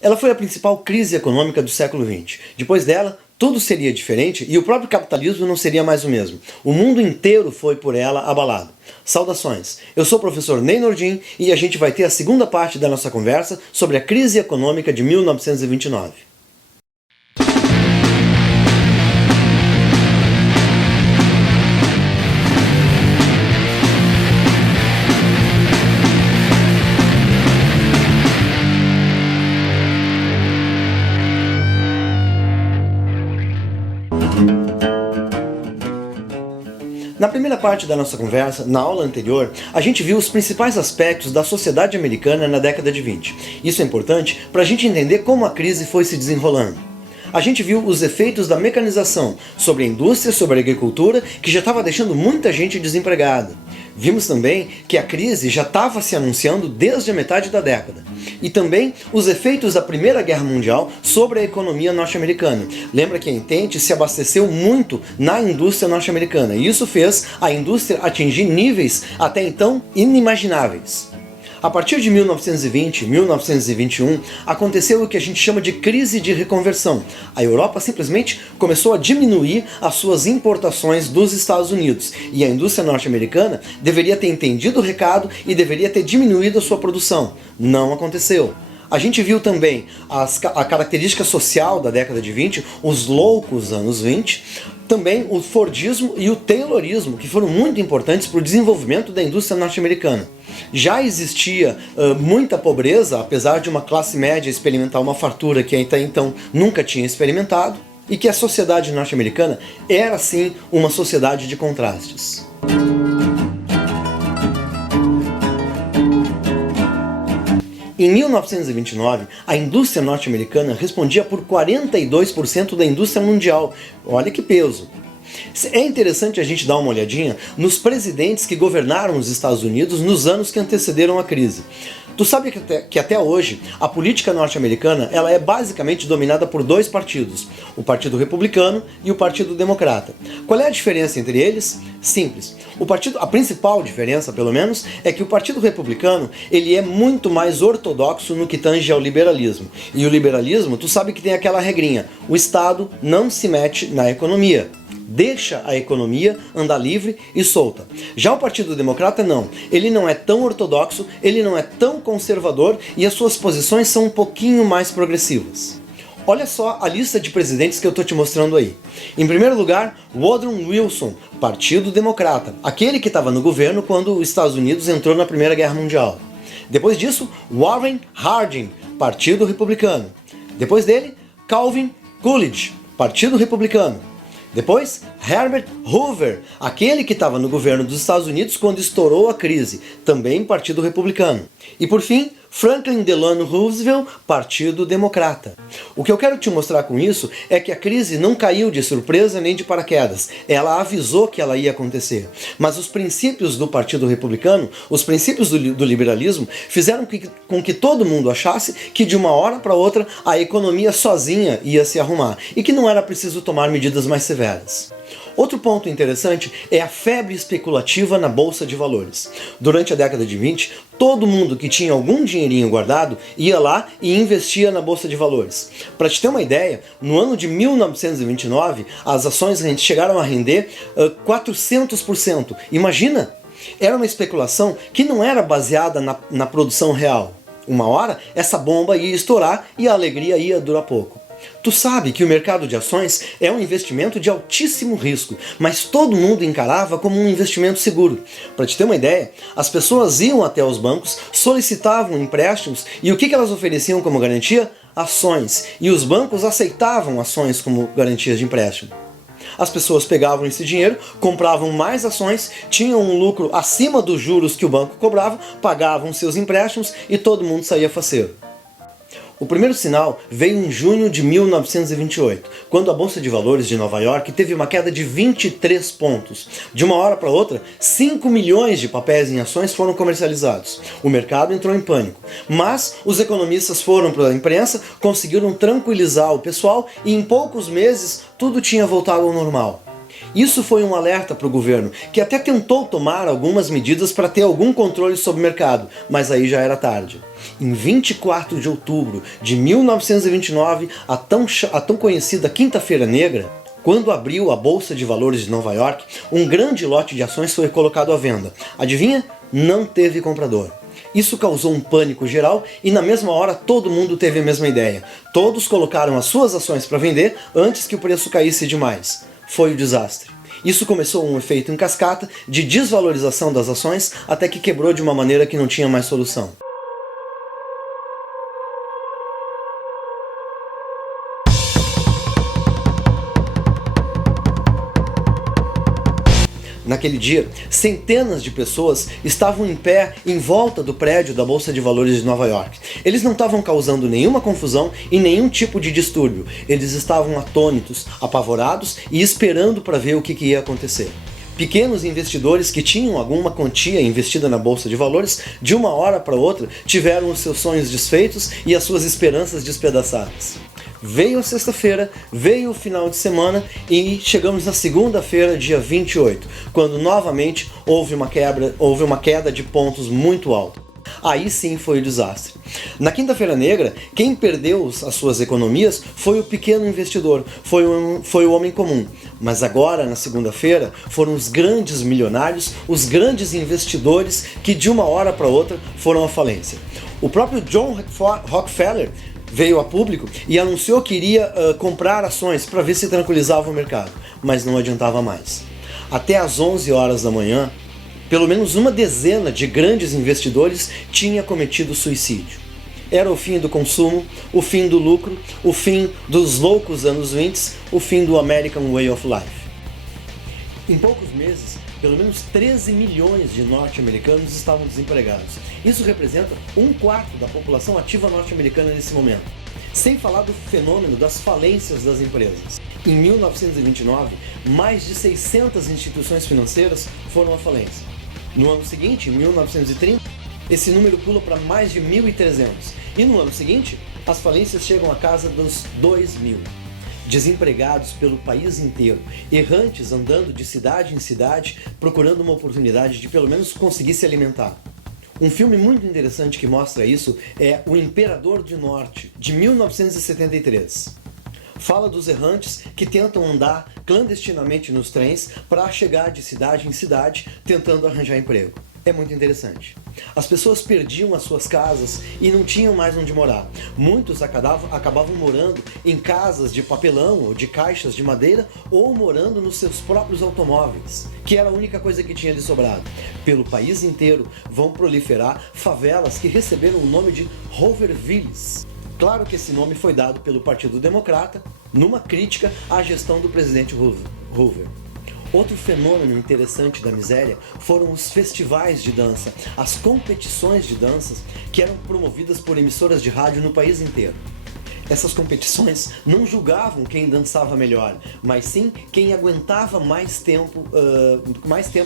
Ela foi a principal crise econômica do século XX. Depois dela, tudo seria diferente e o próprio capitalismo não seria mais o mesmo. O mundo inteiro foi por ela abalado. Saudações! Eu sou o professor Ney Nordin e a gente vai ter a segunda parte da nossa conversa sobre a crise econômica de 1929. Na primeira parte da nossa conversa, na aula anterior, a gente viu os principais aspectos da sociedade americana na década de 20. Isso é importante para a gente entender como a crise foi se desenrolando. A gente viu os efeitos da mecanização sobre a indústria, sobre a agricultura, que já estava deixando muita gente desempregada. Vimos também que a crise já estava se anunciando desde a metade da década. E também os efeitos da Primeira Guerra Mundial sobre a economia norte-americana. Lembra que a Entente se abasteceu muito na indústria norte-americana, e isso fez a indústria atingir níveis até então inimagináveis. A partir de 1920, 1921, aconteceu o que a gente chama de crise de reconversão. A Europa simplesmente começou a diminuir as suas importações dos Estados Unidos, e a indústria norte-americana deveria ter entendido o recado e deveria ter diminuído a sua produção. Não aconteceu. A gente viu também a característica social da década de 20, os loucos anos 20, também o Fordismo e o Taylorismo, que foram muito importantes para o desenvolvimento da indústria norte-americana. Já existia muita pobreza, apesar de uma classe média experimentar uma fartura que até então nunca tinha experimentado, e que a sociedade norte-americana era sim uma sociedade de contrastes. Em 1929, a indústria norte-americana respondia por 42% da indústria mundial. Olha que peso! É interessante a gente dar uma olhadinha nos presidentes que governaram os Estados Unidos nos anos que antecederam a crise. Tu sabe que até hoje a política norte-americana ela é basicamente dominada por dois partidos, o Partido Republicano e o Partido Democrata. Qual é a diferença entre eles? Simples. A principal diferença, pelo menos, é que o Partido Republicano ele é muito mais ortodoxo no que tange ao liberalismo. E o liberalismo, tu sabe que tem aquela regrinha, o Estado não se mete na economia. Deixa a economia andar livre e solta. Já o Partido Democrata não. Ele não é tão ortodoxo, ele não é tão conservador e as suas posições são um pouquinho mais progressivas. Olha só a lista de presidentes que eu estou te mostrando aí. Em primeiro lugar, Woodrow Wilson, Partido Democrata, aquele que estava no governo quando os Estados Unidos entrou na Primeira Guerra Mundial. Depois disso, Warren Harding, Partido Republicano. Depois dele, Calvin Coolidge, Partido Republicano. Depois, Herbert Hoover, aquele que estava no governo dos Estados Unidos quando estourou a crise, também Partido Republicano. E por fim, Franklin Delano Roosevelt, Partido Democrata. O que eu quero te mostrar com isso é que a crise não caiu de surpresa nem de paraquedas. Ela avisou que ela ia acontecer. Mas os princípios do Partido Republicano, os princípios do liberalismo, fizeram com que todo mundo achasse que de uma hora para outra a economia sozinha ia se arrumar e que não era preciso tomar medidas mais severas. Outro ponto interessante é a febre especulativa na Bolsa de Valores. Durante a década de 20, todo mundo que tinha algum dinheirinho guardado ia lá e investia na Bolsa de Valores. Para te ter uma ideia, no ano de 1929, as ações chegaram a render 400%. Imagina! Era uma especulação que não era baseada na produção real. Uma hora, essa bomba ia estourar e a alegria ia durar pouco. Tu sabe que o mercado de ações é um investimento de altíssimo risco, mas todo mundo encarava como um investimento seguro. Para te ter uma ideia, as pessoas iam até os bancos, solicitavam empréstimos e o que elas ofereciam como garantia? Ações. E os bancos aceitavam ações como garantias de empréstimo. As pessoas pegavam esse dinheiro, compravam mais ações, tinham um lucro acima dos juros que o banco cobrava, pagavam seus empréstimos e todo mundo saía faceiro. O primeiro sinal veio em junho de 1928, quando a Bolsa de Valores de Nova York teve uma queda de 23 pontos. De uma hora para outra, 5 milhões de papéis em ações foram comercializados. O mercado entrou em pânico, mas os economistas foram para a imprensa, conseguiram tranquilizar o pessoal e em poucos meses tudo tinha voltado ao normal. Isso foi um alerta para o governo, que até tentou tomar algumas medidas para ter algum controle sobre o mercado, mas aí já era tarde. Em 24 de outubro de 1929, a tão conhecida Quinta-feira Negra, quando abriu a Bolsa de Valores de Nova York, um grande lote de ações foi colocado à venda. Adivinha? Não teve comprador. Isso causou um pânico geral e na mesma hora todo mundo teve a mesma ideia. Todos colocaram as suas ações para vender antes que o preço caísse demais. Foi um desastre. Isso começou um efeito em cascata de desvalorização das ações até que quebrou de uma maneira que não tinha mais solução. Naquele dia, centenas de pessoas estavam em pé em volta do prédio da Bolsa de Valores de Nova York. Eles não estavam causando nenhuma confusão e nenhum tipo de distúrbio. Eles estavam atônitos, apavorados e esperando para ver o que ia acontecer. Pequenos investidores que tinham alguma quantia investida na Bolsa de Valores, de uma hora para outra, tiveram os seus sonhos desfeitos e as suas esperanças despedaçadas. Veio a sexta-feira, veio o final de semana e chegamos na segunda-feira, dia 28, quando novamente houve uma queda de pontos muito alta. Aí sim foi o desastre. Na Quinta-feira Negra, quem perdeu as suas economias foi o pequeno investidor, foi o homem comum. Mas agora, na segunda-feira, foram os grandes milionários, os grandes investidores que de uma hora para outra foram à falência. O próprio John Rockefeller veio a público e anunciou que iria comprar ações para ver se tranquilizava o mercado, mas não adiantava mais. Até às 11 horas da manhã, pelo menos uma dezena de grandes investidores tinha cometido suicídio. Era o fim do consumo, o fim do lucro, o fim dos loucos anos 20, o fim do American Way of Life. Em poucos meses, pelo menos 13 milhões de norte-americanos estavam desempregados. Isso representa 1/4 da população ativa norte-americana nesse momento. Sem falar do fenômeno das falências das empresas. Em 1929, mais de 600 instituições financeiras foram à falência. No ano seguinte, em 1930, esse número pula para mais de 1.300. E no ano seguinte, as falências chegam à casa dos 2.000. Desempregados pelo país inteiro, errantes andando de cidade em cidade, procurando uma oportunidade de pelo menos conseguir se alimentar. Um filme muito interessante que mostra isso é O Imperador do Norte, de 1973. Fala dos errantes que tentam andar clandestinamente nos trens para chegar de cidade em cidade tentando arranjar emprego. É muito interessante. As pessoas perdiam as suas casas e não tinham mais onde morar. Muitos acabavam morando em casas de papelão ou de caixas de madeira ou morando nos seus próprios automóveis, que era a única coisa que tinha lhe sobrado. Pelo país inteiro vão proliferar favelas que receberam o nome de Hoovervilles. Claro que esse nome foi dado pelo Partido Democrata numa crítica à gestão do presidente Hoover. Outro fenômeno interessante da miséria foram os festivais de dança, as competições de danças que eram promovidas por emissoras de rádio no país inteiro. Essas competições não julgavam quem dançava melhor, mas sim quem aguentava mais tempo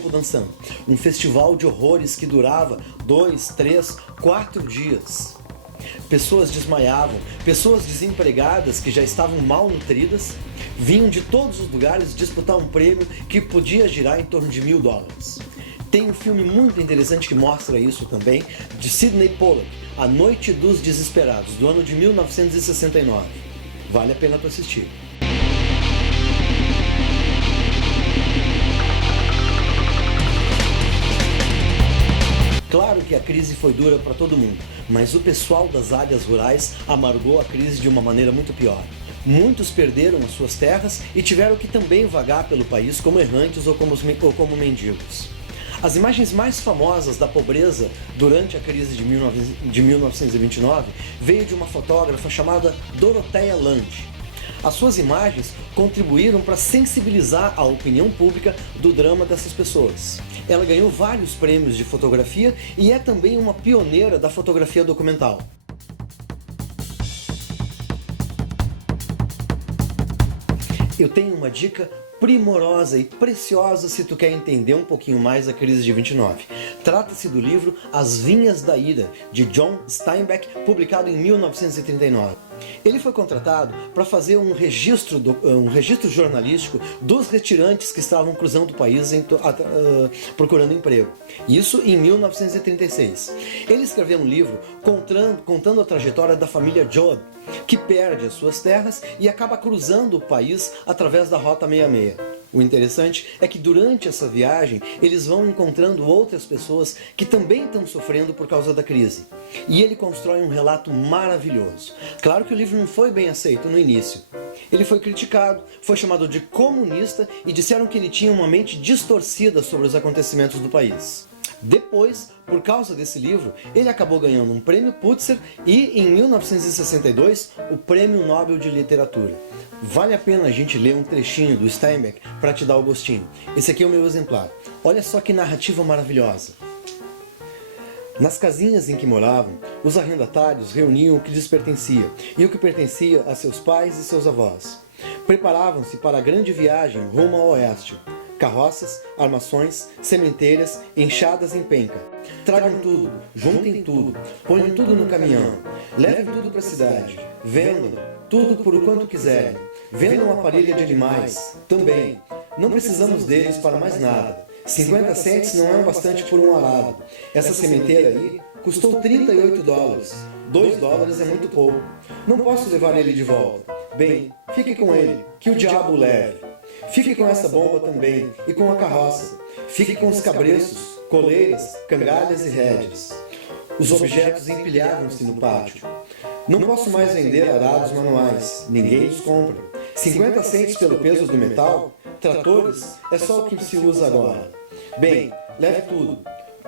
dançando. Um festival de horrores que durava 2, 3, 4 dias. Pessoas desmaiavam, pessoas desempregadas que já estavam mal nutridas, vinham de todos os lugares disputar um prêmio que podia girar em torno de $1.000. Tem um filme muito interessante que mostra isso também, de Sidney Pollack, A Noite dos Desesperados, do ano de 1969. Vale a pena para assistir. Claro que a crise foi dura para todo mundo, mas o pessoal das áreas rurais amargou a crise de uma maneira muito pior. Muitos perderam as suas terras e tiveram que também vagar pelo país como errantes ou como mendigos. As imagens mais famosas da pobreza durante a crise de 1929 veio de uma fotógrafa chamada Dorothea Lange. As suas imagens contribuíram para sensibilizar a opinião pública do drama dessas pessoas. Ela ganhou vários prêmios de fotografia e é também uma pioneira da fotografia documental. Eu tenho uma dica primorosa e preciosa se tu quer entender um pouquinho mais a crise de 29. Trata-se do livro As Vinhas da Ira, de John Steinbeck, publicado em 1939. Ele foi contratado para fazer um registro jornalístico dos retirantes que estavam cruzando o país procurando emprego. Isso em 1936. Ele escreveu um livro contando a trajetória da família Job, que perde as suas terras e acaba cruzando o país através da Rota 66. O interessante é que durante essa viagem eles vão encontrando outras pessoas que também estão sofrendo por causa da crise. E ele constrói um relato maravilhoso. Claro que o livro não foi bem aceito no início. Ele foi criticado, foi chamado de comunista e disseram que ele tinha uma mente distorcida sobre os acontecimentos do país. Depois, por causa desse livro, ele acabou ganhando um prêmio Pulitzer e, em 1962, o Prêmio Nobel de Literatura. Vale a pena a gente ler um trechinho do Steinbeck para te dar o gostinho. Esse aqui é o meu exemplar. Olha só que narrativa maravilhosa. Nas casinhas em que moravam, os arrendatários reuniam o que lhes pertencia e o que pertencia a seus pais e seus avós. Preparavam-se para a grande viagem rumo ao oeste. Carroças, armações, sementeiras, enxadas em penca. Tragam tudo, juntem tudo, ponham tudo no caminhão, levem tudo para a cidade, vendam tudo por o quanto quiserem, vendam uma parelha de animais, também. Não precisamos deles para mais nada. 50 cents não é bastante por um arado. Essa sementeira aí custou $38. $2 é muito pouco. Não posso levar ele de volta. Bem, fique com ele, que o diabo o leve. Fique com essa bomba também, e com a carroça. Fique com os cabreços, coleiras, cangalhas e rédeas. Os objetos empilhavam-se no pátio. Não posso mais vender arados manuais, ninguém os compra. 50 cents pelo peso do metal? Tratores é só o que se usa agora. Bem, leve tudo.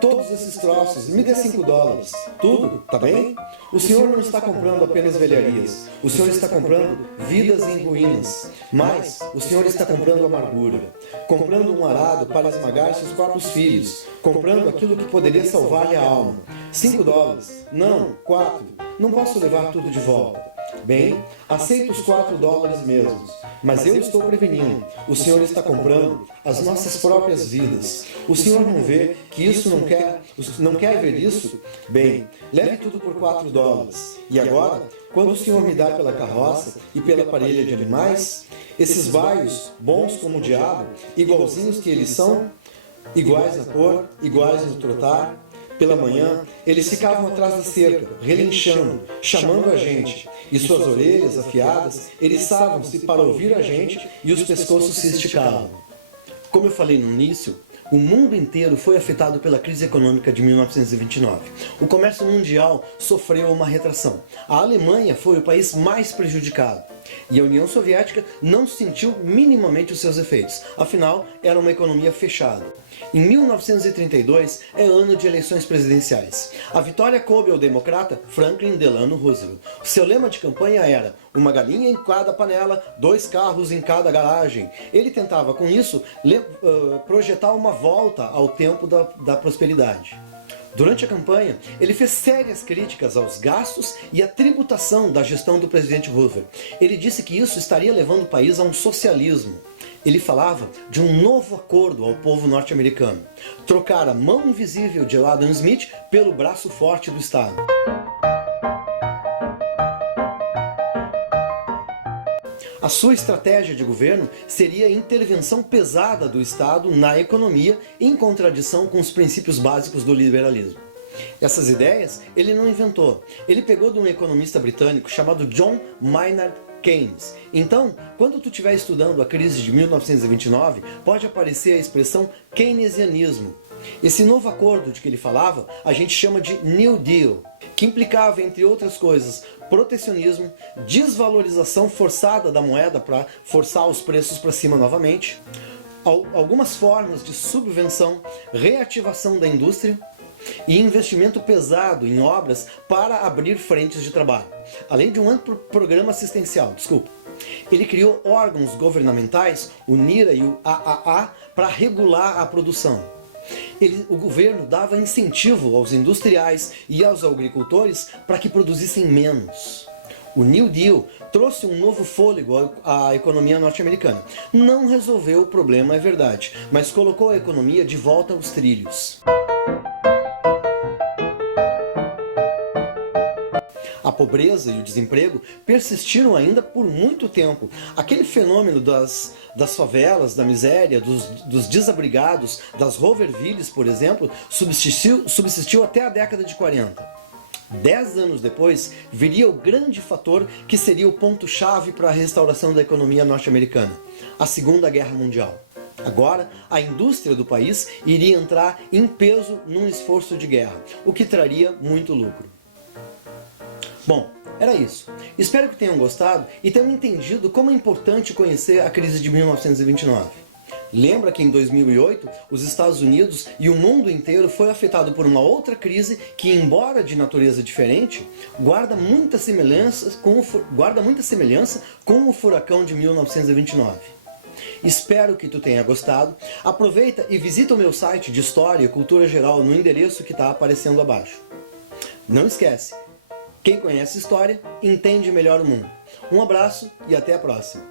Todos esses troços, me dê $5. Tudo, tá bem? O senhor não está comprando apenas velharias. O senhor está comprando vidas em ruínas. Mas o senhor está comprando amargura. Comprando um arado para esmagar seus próprios filhos. Comprando aquilo que poderia salvar-lhe a alma. $5. Não, 4. Não posso levar tudo de volta. Bem, aceito os $4 mesmos, mas eu estou prevenindo. O senhor está comprando as nossas próprias vidas. O senhor não vê que isso não quer ver isso? Bem, leve tudo por $4. E agora, quando o senhor me dá pela carroça e pela parelha de animais, esses baios, bons como o diabo, igualzinhos que eles são, iguais na cor, iguais no trotar, pela manhã, eles ficavam atrás da cerca, relinchando, chamando a gente, e suas orelhas afiadas eriçavam-se para ouvir a gente e os pescoços se esticavam. Como eu falei no início, o mundo inteiro foi afetado pela crise econômica de 1929. O comércio mundial sofreu uma retração. A Alemanha foi o país mais prejudicado. E a União Soviética não sentiu minimamente os seus efeitos. Afinal, era uma economia fechada. Em 1932 é ano de eleições presidenciais. A vitória coube ao democrata Franklin Delano Roosevelt. O seu lema de campanha era: uma galinha em cada panela, 2 carros em cada garagem. Ele tentava, com isso, projetar uma volta ao tempo da prosperidade. Durante a campanha, ele fez sérias críticas aos gastos e à tributação da gestão do presidente Roosevelt. Ele disse que isso estaria levando o país a um socialismo. Ele falava de um novo acordo ao povo norte-americano: trocar a mão invisível de Adam Smith pelo braço forte do Estado. A sua estratégia de governo seria a intervenção pesada do Estado na economia, em contradição com os princípios básicos do liberalismo. Essas ideias ele não inventou. Ele pegou de um economista britânico chamado John Maynard Keynes. Então, quando tu estiver estudando a crise de 1929, pode aparecer a expressão keynesianismo. Esse novo acordo de que ele falava, a gente chama de New Deal, que implicava, entre outras coisas, protecionismo, desvalorização forçada da moeda para forçar os preços para cima novamente, algumas formas de subvenção, reativação da indústria e investimento pesado em obras para abrir frentes de trabalho, além de um amplo programa assistencial. Ele criou órgãos governamentais, o NIRA e o AAA, para regular a produção. O governo dava incentivo aos industriais e aos agricultores para que produzissem menos. O New Deal trouxe um novo fôlego à economia norte-americana. Não resolveu o problema, é verdade, mas colocou a economia de volta aos trilhos. A pobreza e o desemprego persistiram ainda por muito tempo. Aquele fenômeno das favelas, da miséria, dos desabrigados, das Rovervilles, por exemplo, subsistiu até a década de 40. 10 anos depois, viria o grande fator que seria o ponto-chave para a restauração da economia norte-americana, a Segunda Guerra Mundial. Agora, a indústria do país iria entrar em peso num esforço de guerra, o que traria muito lucro. Bom, era isso. Espero que tenham gostado e tenham entendido como é importante conhecer a crise de 1929. Lembra que em 2008 os Estados Unidos e o mundo inteiro foi afetado por uma outra crise que, embora de natureza diferente, guarda muita semelhança com o furacão de 1929. Espero que tu tenha gostado. Aproveita e visita o meu site de História e Cultura Geral no endereço que está aparecendo abaixo. Não esquece, quem conhece história entende melhor o mundo. Um abraço e até a próxima.